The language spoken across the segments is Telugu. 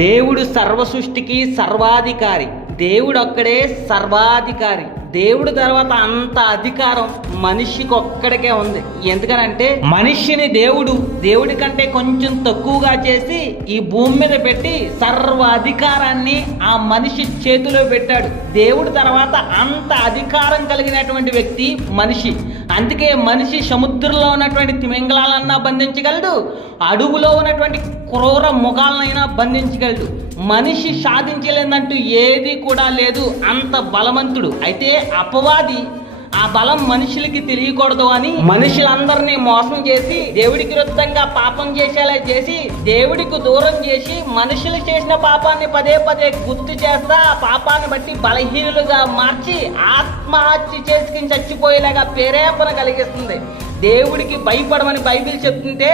దేవుడు సర్వ సృష్టికి సర్వాధికారి. దేవుడు ఒక్కడే సర్వాధికారి. దేవుడు తర్వాత అంత అధికారం మనిషికి ఒక్కడికే ఉంది. ఎందుకనంటే మనిషిని దేవుడి కంటే కొంచెం తక్కువగా చేసి ఈ భూమి మీద పెట్టి సర్వ అధికారాన్ని ఆ మనిషి చేతిలో పెట్టాడు. దేవుడి తర్వాత అంత అధికారం కలిగినటువంటి వ్యక్తి మనిషి. అందుకే మనిషి సముద్రంలో ఉన్నటువంటి తిమింగళాలన్నా బంధించగలడు, అడుగులో ఉన్నటువంటి క్రూర మృగాలనైనా బంధించగలడు. మనిషి సాధించలేదంటూ ఏది కూడా లేదు, అంత బలవంతుడు. అయితే అపవాది ఆ బలం మనుషులకి తెలియకూడదు అని మనుషులందరినీ మోసం చేసి దేవుడికి విరుద్ధంగా పాపం చేసేలా చేసి దేవుడికి దూరం చేసి మనుషులు చేసిన పాపాన్ని పదే పదే గుర్తు చేస్తా ఆ పాపాన్ని బట్టి బలహీనులుగా మార్చి ఆత్మహత్య చేసుకుని చచ్చిపోయేలాగా ప్రేరేపణ కలిగిస్తుంది. దేవుడికి భయపడమని బైబిల్ చెప్తుంటే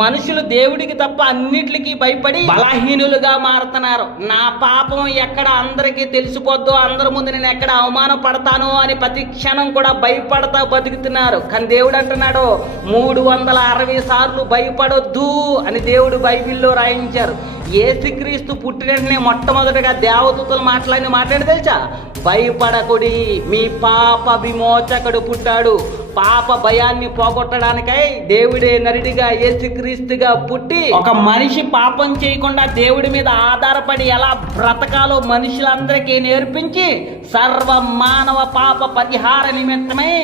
మనుషులు దేవుడికి తప్ప అన్నిటికీ భయపడి బలహీనులుగా మారుతున్నారు. నా పాపం ఎక్కడ అందరికీ తెలిసిపోద్దో, అందరి ముందు నేను ఎక్కడ అవమానపడతానో అని ప్రతి క్షణం కూడా భయపడతా బతుకుతున్నారు. కానీ దేవుడు అంటున్నాడు 360 సార్లు భయపడొద్దు అని దేవుడు బైబిల్లో రాయించారు. యేసుక్రీస్తు పుట్టిననే మొట్టమొదటిగా దేవదూతలు మాట్లాడి తెలుసా? భయపడకుడి, మీ పాప విమోచకుడు పుట్టాడు. పాప భయాన్ని పోగొట్టడానికై దేవుడే నరుడిగా యేసుక్రీస్తుగా పుట్టి ఒక మనిషి పాపం చేయకుండా దేవుడి మీద ఆధారపడి ఎలా బ్రతకాలో మనుషులందరికీ నేర్పించి సర్వ మానవ పాప పరిహార నిమిత్తమై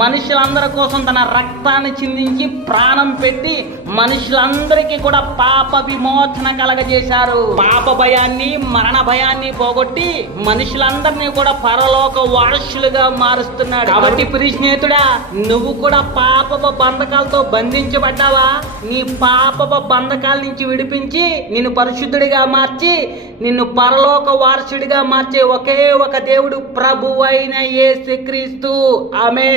మనుషులందరి కోసం తన రక్తాన్ని చిందించి ప్రాణం పెట్టి మనుషులందరికీ కూడా పాప విమోచన కలగజేశారు. పాప భయాన్ని మరణ భయాన్ని పోగొట్టి మనుషులందరినీ కూడా పరలోక వారసులుగా మారుస్తున్నాడు. కాబట్టి ప్రియ స్నేహితుడా, నువ్వు కూడా పాపపు బంధకాలతో బంధించబడ్డావా? నీ పాపపు బంధకాల నుంచి విడిపించి నిన్ను పరిశుద్ధుడిగా మార్చి నిన్ను పరలోక వారసుడిగా మార్చే ఒకే ఒక దేవుడు ప్రభువైన యేసుక్రీస్తు. ఆమేన్.